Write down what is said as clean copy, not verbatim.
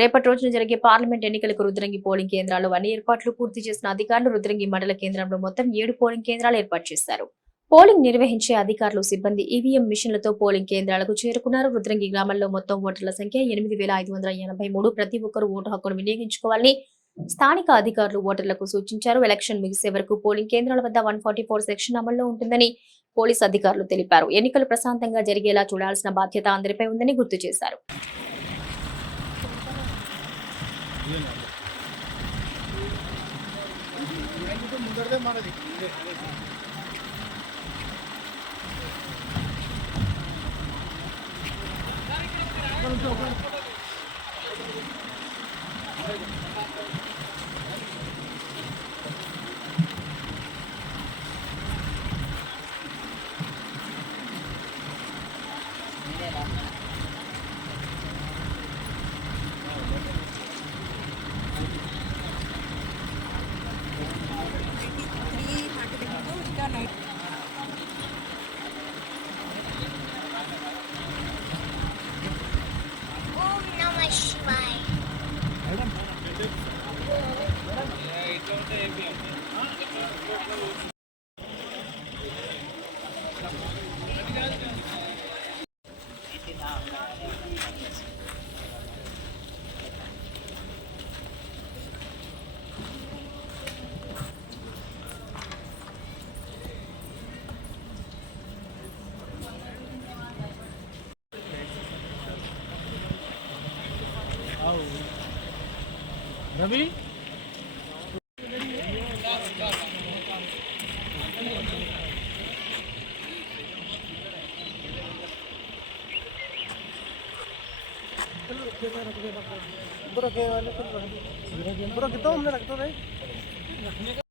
రేపటి రోజున జరిగే పార్లమెంట్ ఎన్నికలకు రుద్రంగి పోలింగ్ కేంద్రాల్లో అన్ని ఏర్పాట్లు పూర్తి చేసిన అధికారులు రుద్రంగి మండల కేంద్రంలో మొత్తం 7 పోలింగ్ కేంద్రాలు ఏర్పాటు చేశారు. పోలింగ్ నిర్వహించే అధికారులు సిబ్బంది ఈవీఎం మిషన్లతో పోలింగ్ కేంద్రాలకు చేరుకున్నారు. రుద్రంగి గ్రామంలో మొత్తం ఓటర్ల సంఖ్య 8,583. ప్రతి ఒక్కరూ ఓటు హక్కును వినియోగించుకోవాలని స్థానిక అధికారులు ఓటర్లకు సూచించారు. ఎలక్షన్ ముగిసే వరకు పోలింగ్ కేంద్రాల వద్ద 144 సెక్షన్ అమల్లో ఉంటుందని పోలీసు అధికారులు తెలిపారు. ఎన్నికలు ప్రశాంతంగా జరిగేలా చూడాల్సిన బాధ్యత అందరిపై ఉందని గుర్తు చేశారు. रवि bro kita हमने रख दो भाई